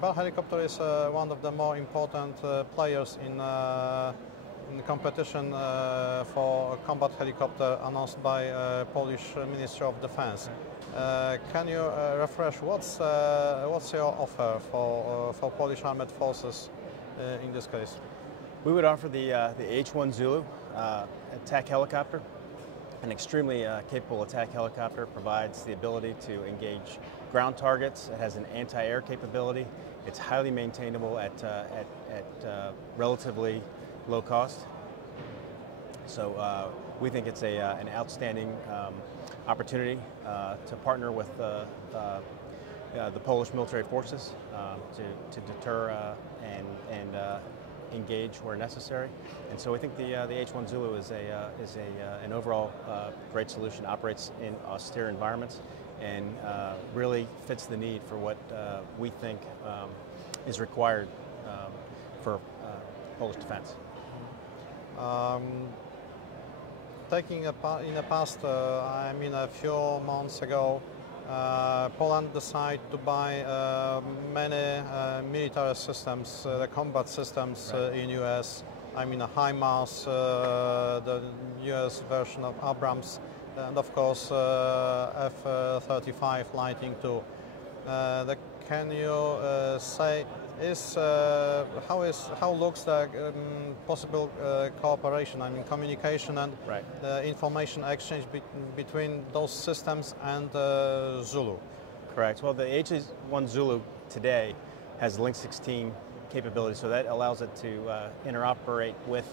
Bell helicopter is one of the more important players in the competition for combat helicopter announced by Polish Ministry of Defense. Can you refresh what's your offer for Polish armed forces in this case? We would offer the AH-1Z attack helicopter. An extremely capable attack helicopter, provides the ability to engage ground targets. It has an anti-air capability. It's highly maintainable at relatively low cost. So we think it's an outstanding opportunity to partner with the Polish military forces to deter and engage where necessary, and so we think the AH-1Z is an overall great solution. Operates in austere environments and really fits the need for what we think is required for Polish defense. Taking in the past, I mean a few months ago, Poland decided to buy many military systems, the combat systems in US. I mean HIMARS, the US version of Abrams, and of course F-35 Lightning II. Can you say how looks the possible cooperation? I mean communication and information exchange between those systems and Zulu. Correct. Well, the AH-1Z today has Link 16 capability, so that allows it to interoperate with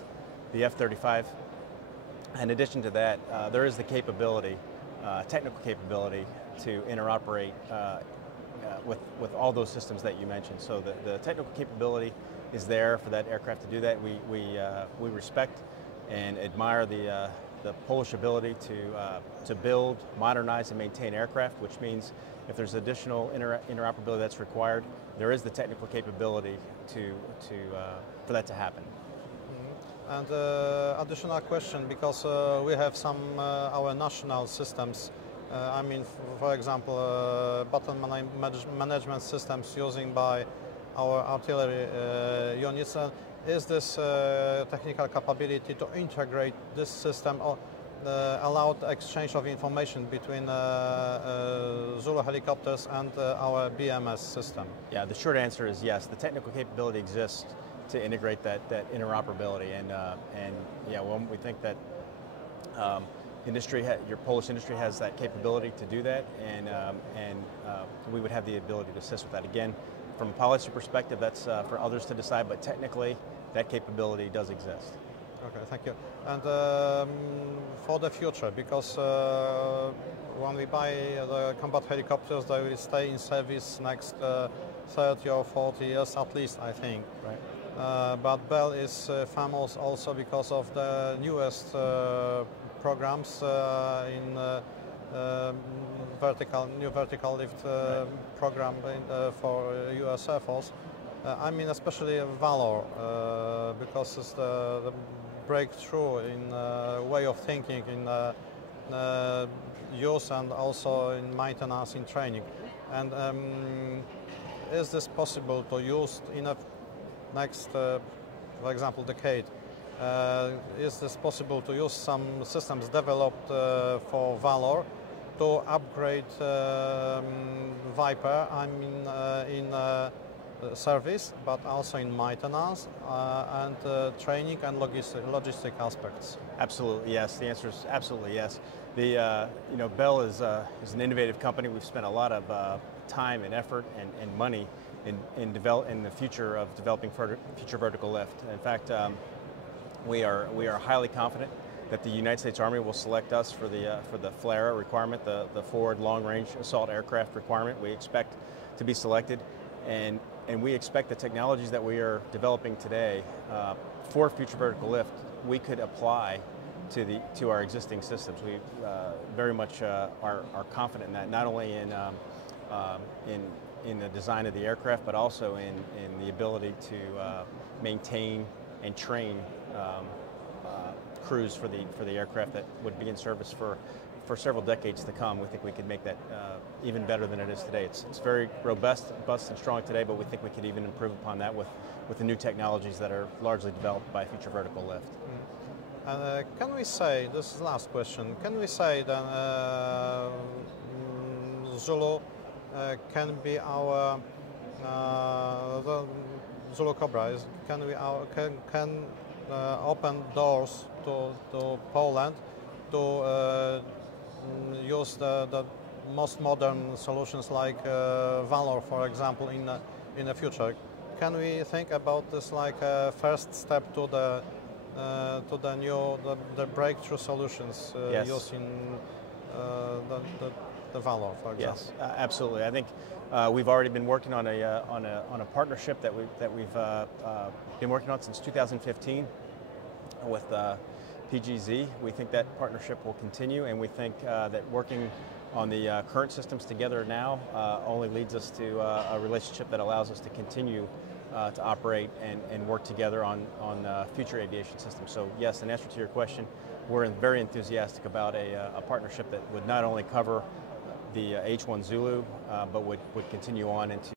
the F-35. In addition to that, there is the capability, technical capability, to interoperate with all those systems that you mentioned. So the technical capability is there for that aircraft to do that. We respect and admire the Polish ability to build, modernize, and maintain aircraft, which means if there's additional interoperability that's required, there is the technical capability for that to happen. And additional question, because we have some our national systems. I mean, for example, battle management systems using by our artillery units. Is this technical capability to integrate this system or allowed exchange of information between Zulu helicopters and our BMS system? Yeah, the short answer is yes. The technical capability exists to integrate that interoperability, and yeah, well, we think that your Polish industry has that capability to do that, and we would have the ability to assist with that. Again, from a policy perspective, that's for others to decide, but technically, that capability does exist. Okay, thank you. And for the future, because when we buy the combat helicopters, they will stay in service next 30 or 40 years at least, I think. Right. But Bell is famous also because of the newest programs in new vertical lift program for US Air Force. I mean especially Valor, because it's the breakthrough in way of thinking in use and also in maintenance, in training. And is this possible to use in a next, for example, decade? Is this possible to use some systems developed for Valor to upgrade Viper, I mean in service, but also in maintenance and training and logistic aspects? Absolutely, yes. The answer is absolutely yes. Bell is an innovative company. We've spent a lot of time and effort and money in the future of developing future vertical lift. In fact, we are highly confident that the United States Army will select us for the FLRAA requirement, the Forward Long Range Assault Aircraft requirement. We expect to be selected, and we expect the technologies that we are developing today for future vertical lift, we could apply to our existing systems. We very much are confident in that, not only in the design of the aircraft, but also in the ability to maintain and train crews for the aircraft that would be in service for for several decades to come, we think we could make that even better than it is today. It's very robust and strong today, but we think we could even improve upon that with the new technologies that are largely developed by Future Vertical Lift. And can we say, this is the last question, can we say that Zulu can be our, the Zulu Cobra can open doors to Poland to use the most modern solutions like Valor, for example, in the future? Can we think about this like a first step to the new breakthrough solutions yes. using the Valor, for example? Yes, absolutely. I think we've already been working on a partnership that we've been working on since 2015 with PGZ. We think that partnership will continue, and we think that working on the current systems together now only leads us to a relationship that allows us to continue to operate and work together on future aviation systems. So yes, in answer to your question, we're very enthusiastic about a partnership that would not only cover the AH-1 Zulu, but would continue on into